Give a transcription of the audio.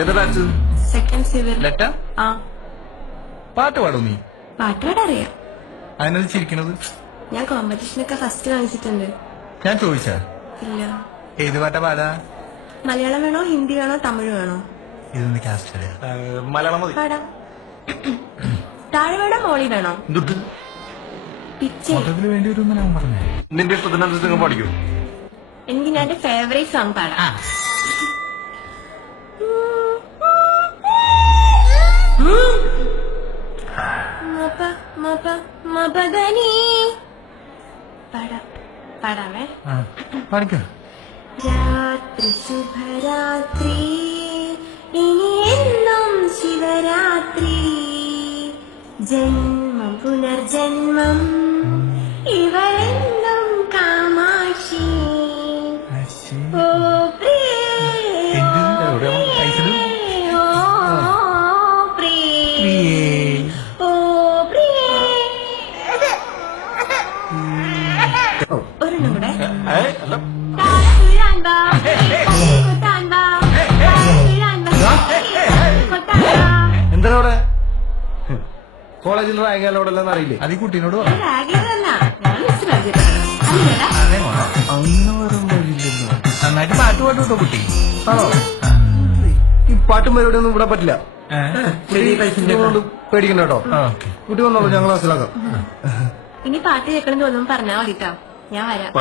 ഏതാ batch? Second civil. Letter ആ പാട്ട് പാടും നീ? പാട്ട് പാടറിയാം. അതിനത് ചിരിക്കണത്? ഞാൻ കോമ്പറ്റീഷനൊക്കെ ഫസ്റ്റ് കാണിച്ചിട്ടുണ്ട്. ഞാൻ ചോദിച്ചാ ഇല്ല. ഏത് പാട്ടാ പാടാ? മലയാളം വേണോ, ഹിന്ദി വേണോ, തമിഴ് വേണോ? ഇതൊന്ന് കാസ്റ്റ് മലയാളം മതി. പാടാം. താഴെ വേണോ, മോളി വേണോ? എന്തുട്ട് പിച്ചേ. മൊത്തത്തിന് വേണ്ടി ഒരു ഞാൻ പറഞ്ഞേ. നിന്റെ ഇഷ്ടത്തിനനുസരിച്ച് നിങ്ങൾ പഠിക്കൂ. എനിക്ക് ഞാൻ എന്റെ ഫേവറേറ്റ് സോങ് പാടാം. പാടാമേ. പഠിക്കോ? രാത്രി ശുഭരാത്രി, ഇനി എന്നും ശിവരാത്രി, ജന്മം പുനർജന്മം, ഇവരെന്നും കാമാക്ഷി. ഓ പ്രിയേ, ഒരെണ്ണം കൂടെ. എന്താ അവിടെ കോളേജിൽ റാഗാലോടെല്ലാം അറിയില്ലേ? അത് ഈ കുട്ടീനോട് നന്നായിട്ട് പാട്ട് പാട്ട് കേട്ടോ കുട്ടി. ആണോ? ഈ പാട്ടും പരിപാടി ഒന്നും ഇവിടെ പറ്റില്ല. പേടിക്കണ്ട കേട്ടോ. കുട്ടി വന്നോളൂ, ഞങ്ങൾ മനസ്സിലാക്കാം. ഇനി പാട്ട് കേൾക്കണം തോന്നുന്നു പറഞ്ഞാൽ മതിട്ടോ, ഞാൻ വരാം.